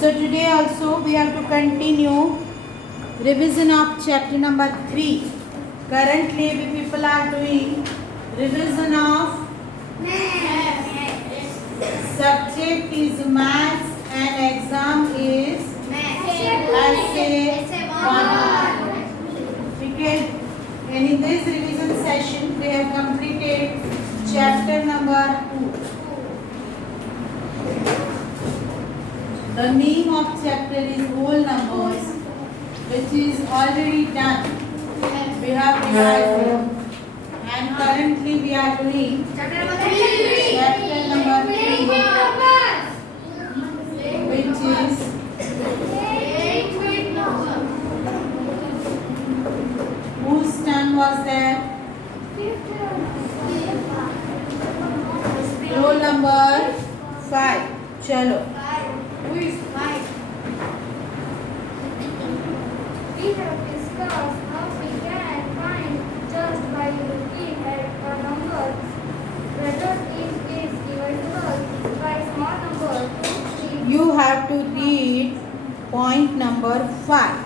So today also we have to continue revision of chapter number 3. Currently we people are doing revision of subject is maths and exam is essay 1. Okay. And in this revision session we have completed chapter number 2. The name of chapter is whole numbers, which is already done. We have revised it. And currently we are doing chapter number 3, which is whose turn was there? Roll number 5. Chalo. Who is 5? We have discussed how we can find just by looking at a number whether it is divisible by small number 2, 3. You have to read point number 5.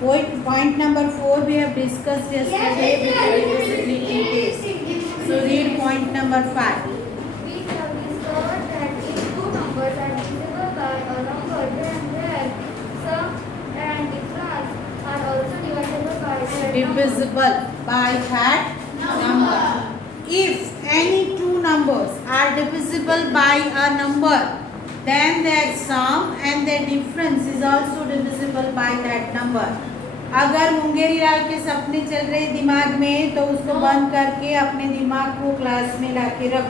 Point number 4 we have discussed yesterday divisibility test. So read point number 5. We have discovered that if two numbers are divisible by a number, then their sum and difference are also divisible by that number. Divisible by that number. If any two numbers are divisible by a number, then their sum and their difference is also divisible by that number. अगर मुंगेरी लाल के सपने चल रहे दिमाग में तो उसको बंद करके अपने दिमाग को क्लास में लाके रख,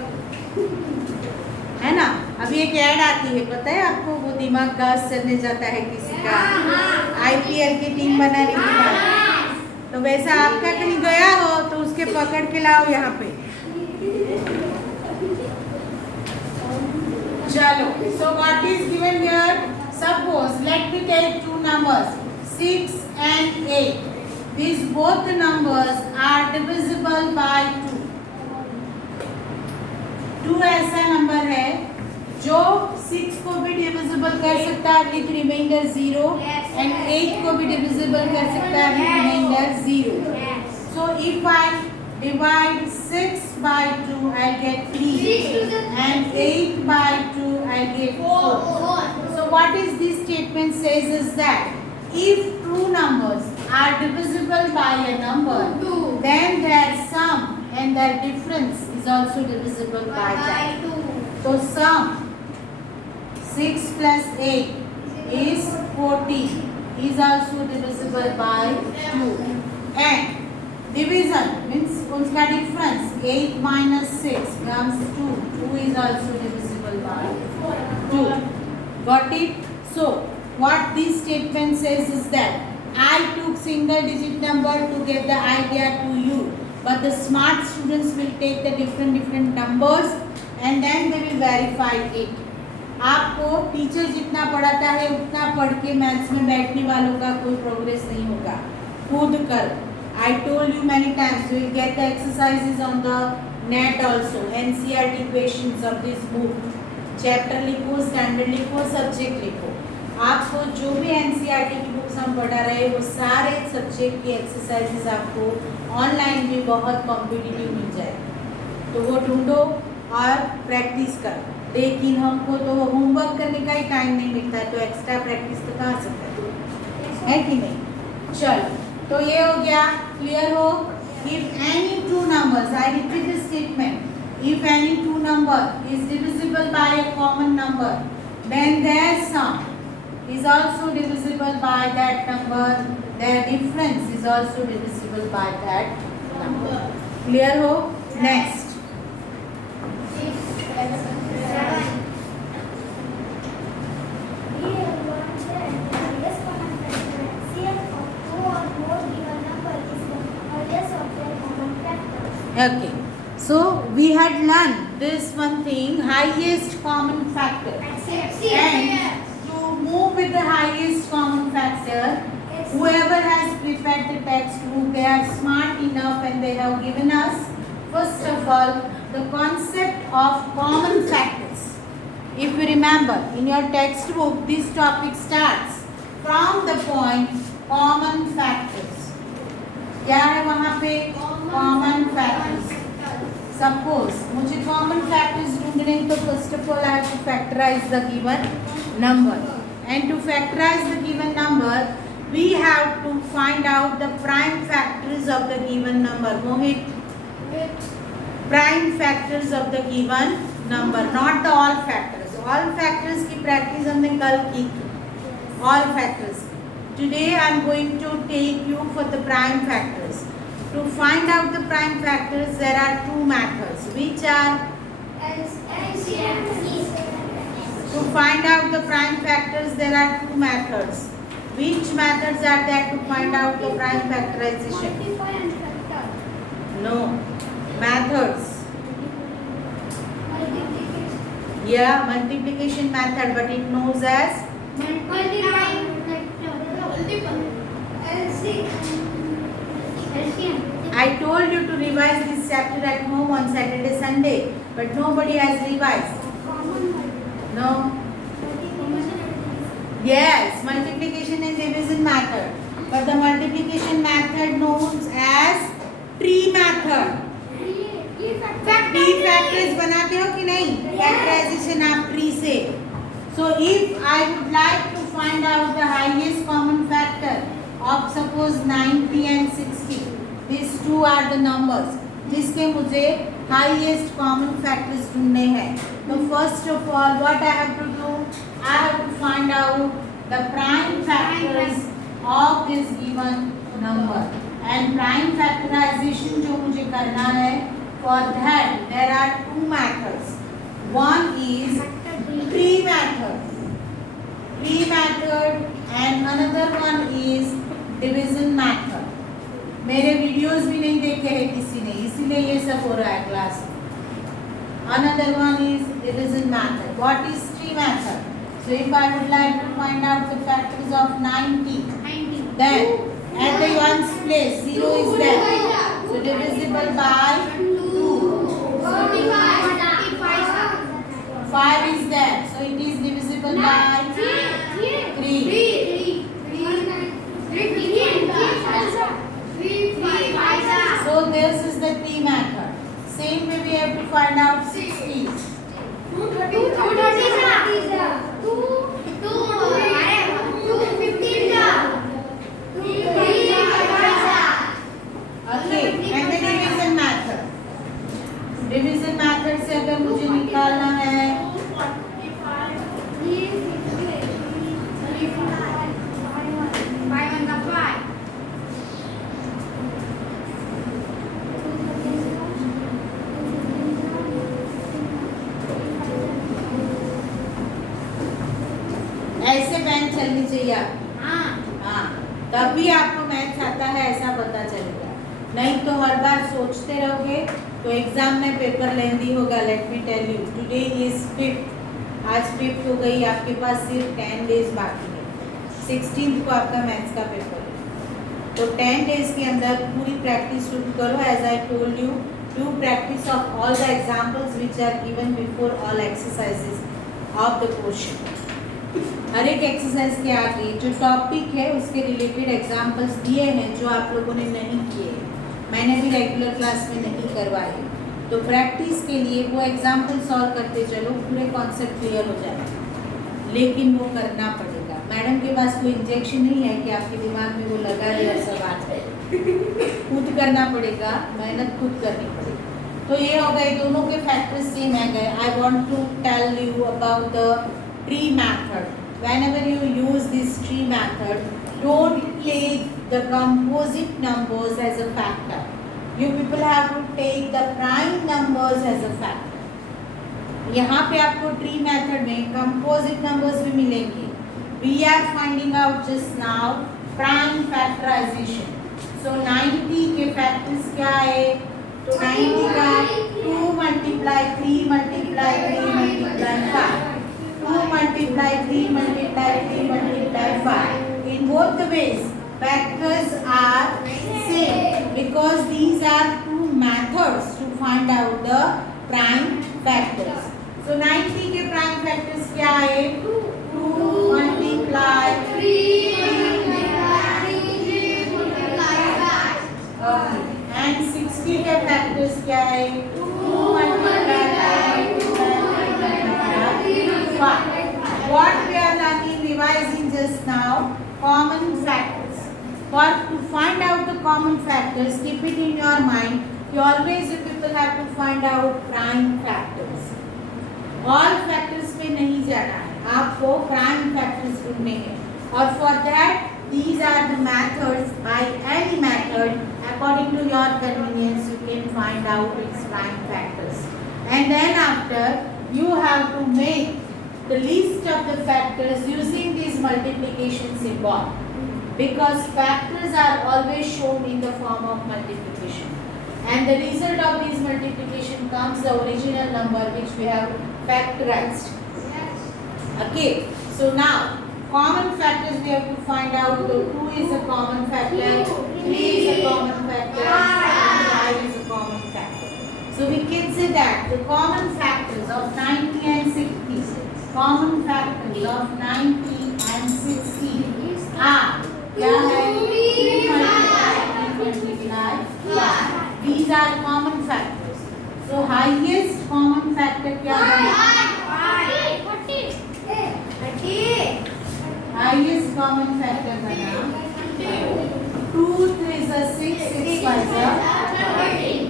है ना. अभी एक ऐड आती है पता है आपको, वो दिमाग घास चलने जाता है किसी का, आईपीएल की टीम बनाने के बाद. तो वैसा आपका कहीं गया हो तो उसके पकड़ के लाओ यहाँ पे. चलो. So what is given here? Suppose let me take two numbers 6 and 8. These both numbers are divisible by 2. 2 ऐसा नंबर है जो 6 को भी डिविजिबल कर सकता है विथ रिमाइंडर 0 एंड 8 को भी डिविजिबल कर सकता है with reminder 0. So if I divide 6 by 2 I'll get 3 and 8 by 2 I'll get 4. So what is this statement says is that if two numbers are divisible by a number, then their sum and their difference is also divisible by that. So sum 6 plus 8 is 14 is also divisible by 2. And division means उसका difference 8 minus 6 becomes 2. 2 is also divisible by 2. Got it? So what this statement says is that I took single digit number to give the idea to you, but the smart students will take the different numbers and then they will verify it. आपको teacher जितना पढ़ाता है उतना पढ़ के maths में बैठने वालों का कोई प्रोग्रेस नहीं होगा. खुद कर. I told you many times you will get the exercises on the net also. NCERT questions of this book. Chapter लिखो, स्टैंडर्ड लिखो, सब्जेक्ट लिखो. आपको जो भी एनसीईआरटी की बुक्स हम पढ़ा रहे हैं वो सारे सब्जेक्ट की एक्सरसाइजेस आपको ऑनलाइन भी बहुत कॉम्पिटिटिव मिल जाएगी. तो वो ढूंढो और प्रैक्टिस करो. लेकिन हमको तो होमवर्क करने का ही टाइम नहीं मिलता है, तो एक्स्ट्रा प्रैक्टिस तो कहाँ से करें, है कि नहीं. चलो, तो ये हो गया. क्लियर हो? If any two numbers, I repeat the statement, if any two number is divisible by a common number, then their sum is also divisible by that number. Their difference is also divisible by that number. Clear ho? Next. 6, 7. We have learned that the highest common factor HCF of two or more given number is the highest of their common factors. Okay. So we had learned this one thing, highest common factor. And to move with the highest common factor, whoever has prepared the textbook, they are smart enough and they have given us first of all the concept of common factors. If you remember, in your textbook, this topic starts from the point common factors. क्या है वहाँ पे? Common factors. Suppose मुझे common factors ढूंढने हैं, तो first of all I have to factorize the given number. And to factorize the given number, we have to find out the prime factors of the given number. Mohit, prime factors of the given number, not the all factors. All factors की practice हमने कल की थी. All factors. Today I am going to take you for the prime factors. To find out the prime factors, there are two methods. Which are? To find out the prime factors, there are two methods. Which methods are there to find out the prime factorization? No. Methods. Yeah, multiplication method, but it knows as? I told you to revise this chapter at home on Saturday, Sunday, but nobody has revised. No. Yes, multiplication and division method, but the multiplication method known as tree method. Tree factors बनाते हो कि नहीं? Factorisation आप tree से. So if I would like to find out the highest common factor of suppose 90 and 60, these two are the numbers जिसके मुझे highest common factors ढूंढने हैं. So first of all, what I have to do? I have to find out the prime factors of this given number. And prime factorization जो मुझे करना है, for that there are two methods. One is tree method and another one is division method. मेरे videos भी नहीं देखे हैं किसी ने, इसीलिए ये सब हो रहा है क्लास में. Another one is division method. What is tree method? So if I would like to find out the factors of 90, then at the ones place 0 is there, so divisible by 5 is there, so it is divisible by 3. So this is the tree method. Same way we have to find out 60. Okay, and the division method. Division method से अगर मुझे निकालना है, ऐसे bank चलनी चाहिए आपकी. हाँ, तभी आपको मैथ्स आता है ऐसा पता चलेगा. नहीं तो हर बार सोचते रहोगे तो एग्जाम में पेपर लेंदी होगा. Let me tell you, today is 5th. आज 5th हो गई, आपके पास सिर्फ 10 डेज बाकी है. 16th को आपका मैथ्स का पेपर है, तो 10 डेज के अंदर पूरी प्रैक्टिस शुरू करो. As I told you, do practice of all the examples which are given before all exercises of the question. हर एक एक्सरसाइज के आगे जो टॉपिक है उसके रिलेटेड एग्जाम्पल्स दिए हैं जो आप लोगों ने नहीं किए हैं. मैंने भी रेगुलर क्लास में नहीं करवाए, तो प्रैक्टिस के लिए वो एग्जाम्पल सॉल्व करते चलो, पूरे कॉन्सेप्ट क्लियर हो जाएगा. लेकिन वो करना पड़ेगा. मैडम के पास कोई इंजेक्शन नहीं है कि आपके दिमाग में वो लगा दे और सब आ जाए. खुद करना पड़ेगा, मेहनत खुद करनी पड़ेगी. तो ये हो गए, दोनों के फैक्टर्स सेम आ गए. I want to tell you about the tree method. Whenever you use this tree method, don't take the composite numbers as a factor. You people have to take the prime numbers as a factor. यहाँ पे आपको tree method में composite numbers भी मिलेंगे. We are finding out just now prime factorization. So 90 के factors क्या है? तो 90 का 2 multiply 3 multiply 3 multiply 5. 2 multiply 3 multiply 3 multiply 5. In both the ways, factors are same because these are two methods to find out the prime factors. So 90 के prime factors क्या है? 2 multiply and 60 के factors क्या है? 2 multiply 5. What we are learning, revising just now, common factors. For to find out the common factors, keep it in your mind. You always you people have to find out prime factors. All factors पे नहीं जाना है, आपको prime factors ढूंढने हैं. और for that, these are the methods. By any method, according to your convenience, you can find out its prime factors. And then after, you have to make the list of the factors using this multiplication symbol, because factors are always shown in the form of multiplication, and the result of this multiplication comes the original number which we have factorized. Okay, so now common factors we have to find out. So 2 is a common factor, 3 is a common factor, and 5 is a common factor. So we can say that the common factors of 90 and 60, common factors of 90 and 60 are क्या है? 3 multiply 5. These are common factors. So highest common factor क्या है? Highest common factor बना 2 is a 6, 6 is a 13.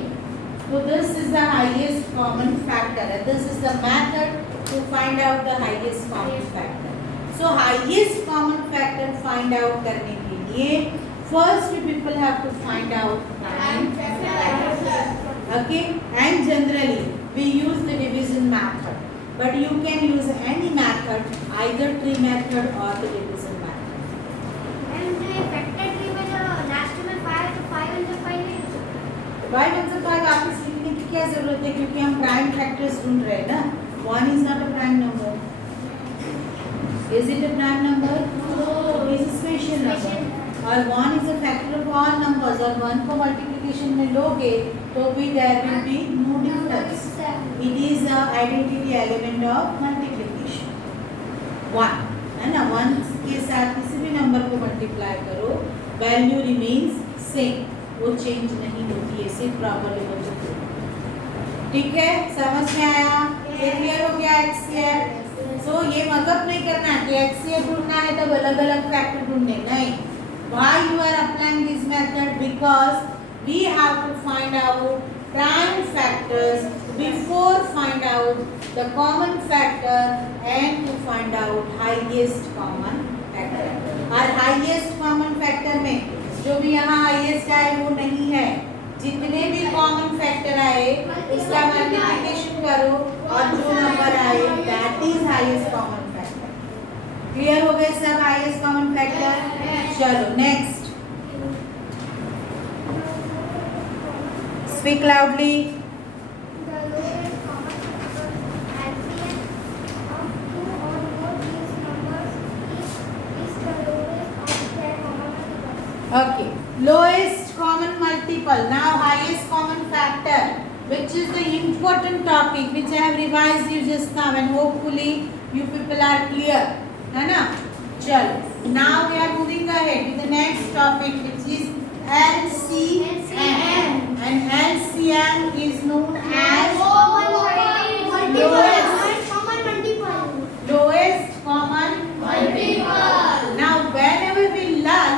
So this is the highest common factor. This is the method to find out the highest common factor. So highest common factor find out करने के लिए first people have to find out prime factor. Okay, and generally we use the division method, but you can use any method, either tree method or the division method. And the factor tree में जो last में 5 and 5 है. 5 and 5 वापस लिखने की क्या जरूरत है, क्योंकि हम प्राइम फैक्टर्स ढूंढ रहे हैं ना. 1 is not a prime number. Is it a prime number? No. It is a special number. और 1 is a factor of all numbers. और 1 को multiplication में लोगे तो भी there will be no difference. It is a identity element of multiplication. 1 है ना. 1 के साथ किसी भी नंबर को मल्टीप्लाई करो, वैल्यू रिमेन्स सेम, वो चेंज नहीं होती है, सिर्फ प्रॉपर्ली बदलती है. ठीक है, समझ में आया? क्लियर हो गया HCF? सो ये मतलब नहीं करना है कि HCF ढूंढना है तब अलग अलग फैक्टर ढूंढने, नहीं. Why you are applying this method? Because we have to find out prime factors before find out the common factor and to find out highest common factor. और highest common factor में जो भी यहाँ highest आए वो नहीं है, जितने भी कॉमन फैक्टर आए उसका मल्टीप्लिकेशन करो और जो नंबर आए that is highest common factor. Clear हो गए सब हाईएस्ट कॉमन फैक्टर? चलो next, speak loudly. The lowest common factor LCM of 2 or more these numbers is the lowest of their common multiples. Okay, lowest common multiple. Now highest common factor, which is the important topic which I have revised you just now, and hopefully you people are clear, है ना. चलो, now we are moving ahead with the next topic which is LCM, and LCM is known as lowest common multiple. Now whenever we learn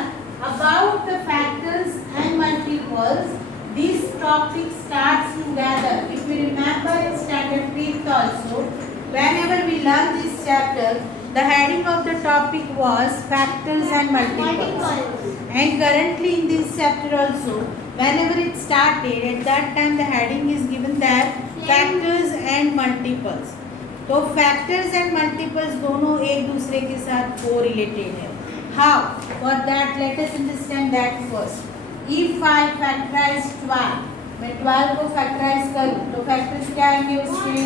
about the factors and multiples, this topic starts together. If you remember in standard 5th also, whenever we learn this chapter, the heading of the topic was factors and multiples. And currently in this chapter also, whenever it started, at that time the heading is given that factors and multiples. तो factors and multiples दोनों एक दूसरे के साथ correlated है. How? For that, let us understand that first. If I factorize 12, मैं 12 को factorize करूँ तो factors क्या आएंगे उसके?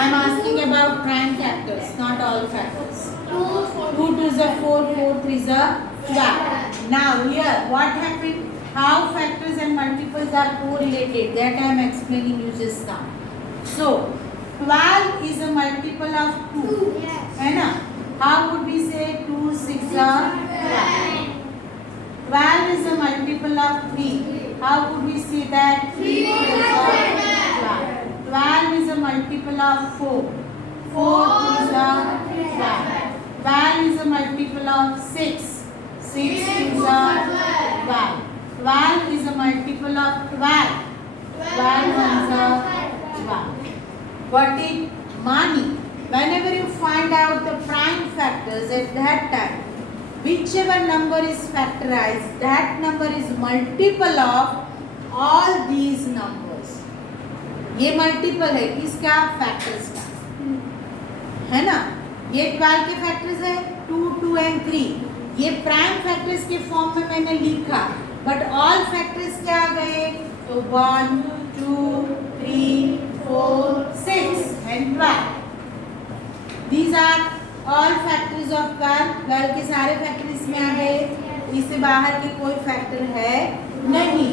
I am asking about prime factors, not all factors. 2 2s are 4, 4 3s are 12. Now here, what happened? How factors and multiples numbers are correlated. That I am explaining you just now. So 12 is a multiple of 2. है ना? How would we say 2 6 are 12? 12 is a multiple of 3. How would we say that? 3 4 are 12. 12 is a multiple of 4. 4 2s are 12. 12 is a multiple of 6. 6 2s are 12. 12 is a multiple of 12. 12 ones are 12. Got it? Money. Whenever you find out the prime factors at that time, whichever number is factorized, that number is multiple of all these numbers. ये multiple है किसका? factors का, है ना? ये 12 के factors है 2, 2 and 3. ये prime factors के form में मैंने लिखा, but all factors क्या आ गए? तो 1, 2, 3, 4, 6 and 12. These are all factors of 12. 12 के सारे factor इसमें आ गए. इससे बाहर के कोई factor है नहीं.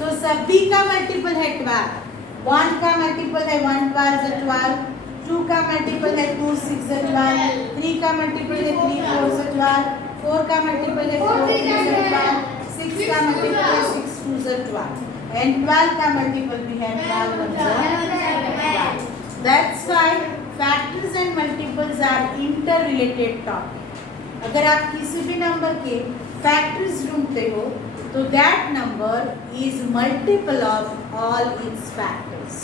So सभी का multiple है 12. 1 का multiple है 1 12 is 12. 2 का multiple है 2 6 is 12. 3 का multiple है 3 4 is 12. 4 का multiple है 4 2 is 12. 6 का multiple है 6 2 is 12. And 12 का multiple भी है 12 1 is 12. That's why factors and multiples are interrelated topic. अगर आप किसी भी नंबर के factors ढूंढते हो तो that number is multiple of all its factors.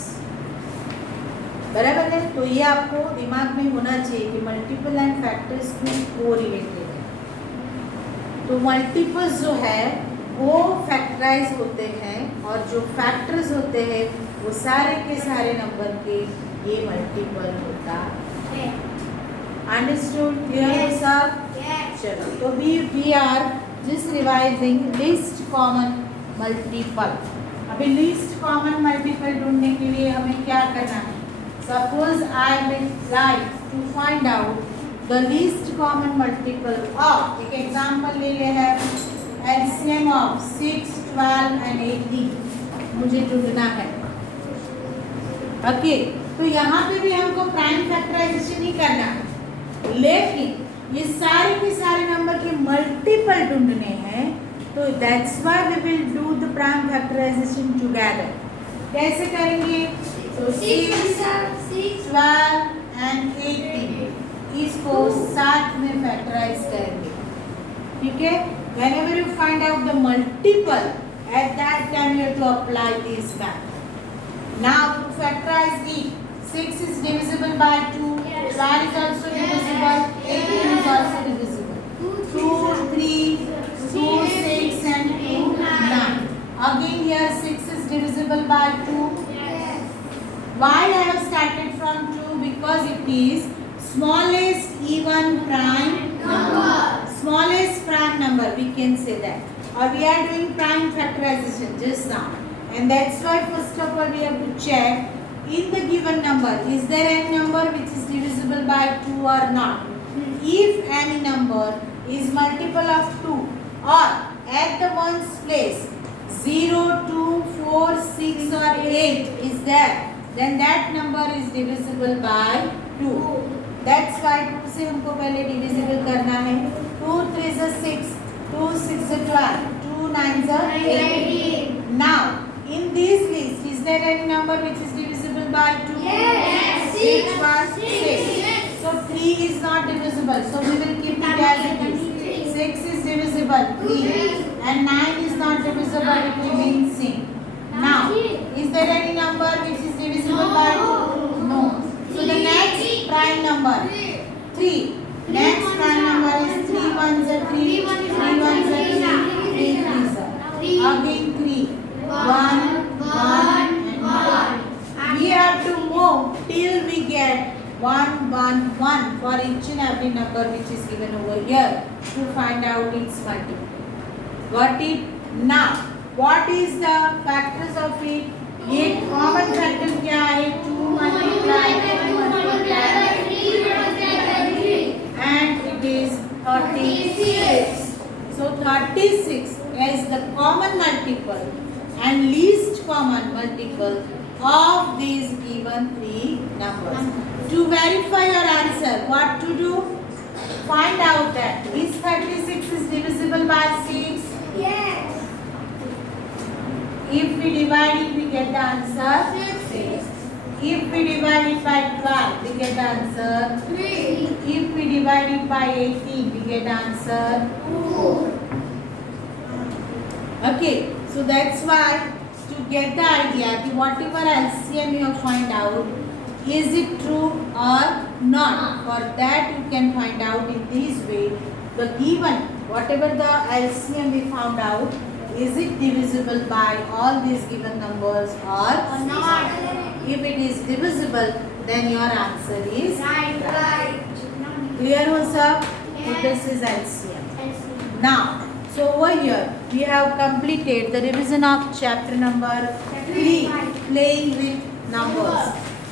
बराबर है? तो ये आपको दिमाग में होना चाहिए कि multiple and factors क्यों correlated है. तो multiples जो है वो factorize होते हैं और जो factors होते हैं वो सारे के सारे नंबर के ये मल्टीपल होता है. अंडरस्टूड? क्लियर सब? चलो तो we are just revising least common multiple. अभी लिस्ट कॉमन मल्टीपल ढूंढने के लिए हमें क्या करना है? Suppose I will like to find out the least common multiple of, एक एग्जाम्पल ले ले है, एलसीएम ऑफ 6, 12 and 18 मुझे ढूंढना है. ओके तो यहाँ पे भी हमको प्राइम फैक्टराइजेशन ही करना है, लेकिन ये सारे के सारे नंबर के मल्टीपल ढूंढने हैं. तो that's why we will do the prime factorisation together. कैसे करेंगे? तो 6, 12 and 18 इसको साथ में फैक्टराइज करेंगे. ठीक है? Whenever you find out the multiple, at that time you have to apply this method. Now to factorize it, 6 is divisible by 2, 12 is also divisible, 18 is also divisible. 2, 3, 2, 6 and 2, 9. Again here 6 is divisible by 2. Why I have started from 2? Because it is smallest even prime number. Smallest prime number, we can say that. Or we are doing prime factorization just now. And that's why first of all we have to check in the given number, is there any number which is divisible by 2 or not? If any number is multiple of 2 or at the ones place 0, 2, 4, 6 or 8 is there, then that number is divisible by 2. That's why 2 से हमको पहले divisible करना है. 2 3 is 6, 2 6 is 12, 2 9 is 18. Now in this list, is there any number which is divisible by 2? Yes. 6 was 6. So 3 is not divisible. So we will keep it as it is. 6 is divisible, 3. And 9 is not divisible, it remains same. Now, is there any number which is divisible by 2? No. So the next prime number, 3. Next prime number is 3 ones are 3, 3 ones are 3, 3 threes are. Again 3. 1, 1 and 1. We have to move till we get 1, 1, 1 for each and every number which is given over here to find out its multiple. Got it? Now, what is the factors of it? ये common factor क्या है? 2 multiply 2 multiply and it is 36. So 36 is the common multiple and least common multiple of these given three numbers. To verify your answer, what to do? Find out that is 36 is divisible by 6. Yes. If we divide it, we get the answer 6. If we divide it by 12, we get the answer 3. If we divide it by 18, we get the answer 4. Okay, so that's why to get the idea, whatever LCM you find out, is it true or not? For that you can find out in this way. The given, whatever the LCM we found out, is it divisible by all these given numbers or not? If it is divisible, then your answer is Right. clear ho sab? So Yes. this is LCM. Now, so over here we have completed the revision of chapter number 3, playing with numbers,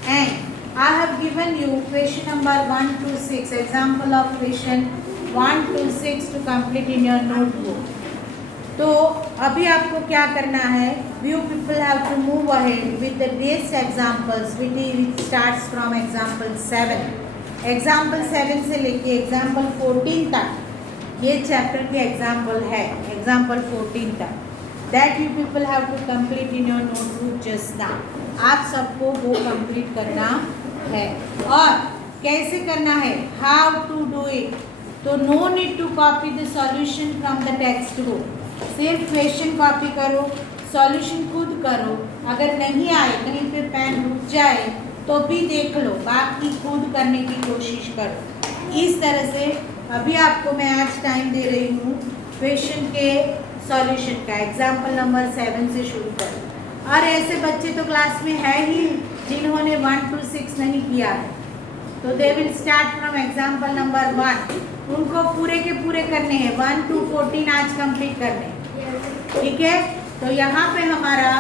and I have given you question number 1 to 6, example of question 1 to 6 to complete in your notebook. तो अभी आपको क्या करना है, you people have to move ahead with the next examples which starts from example 7. example 7 से लेके example 14 तक ये चैप्टर के एग्जाम्पल है, example 14 तक, that you people have to complete in your notebook just now. आप सबको वो complete करना है। और कैसे करना है, how to do it, तो no need to copy the solution from the textbook, सिर्फ क्वेश्चन कॉपी करो, सॉल्यूशन खुद करो। अगर नहीं आए, कहीं पे पेन रुक जाए तो भी देख लो, बाकी खुद करने की कोशिश करो। इस तरह से अभी आपको मैं आज टाइम दे रही हूँ क्वेश्चन के सॉल्यूशन का, एग्जाम्पल नंबर 7 से शुरू करो। और ऐसे बच्चे तो क्लास में है ही जिन्होंने 1 to 6 नहीं किया है, तो they will start from example number 1। उनको पूरे के पूरे करने हैं, 1 to 14 आज कंप्लीट करने, ठीक है। तो यहाँ पे हमारा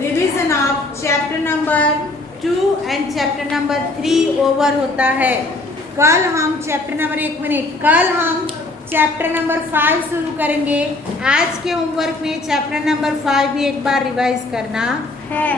revision of chapter number 2 and chapter number 3 over होता है। कल हम चैप्टर नंबर, एक मिनट, कल हम चैप्टर नंबर 5 शुरू करेंगे। आज के होमवर्क में चैप्टर नंबर 5 भी एक बार रिवाइज करना है।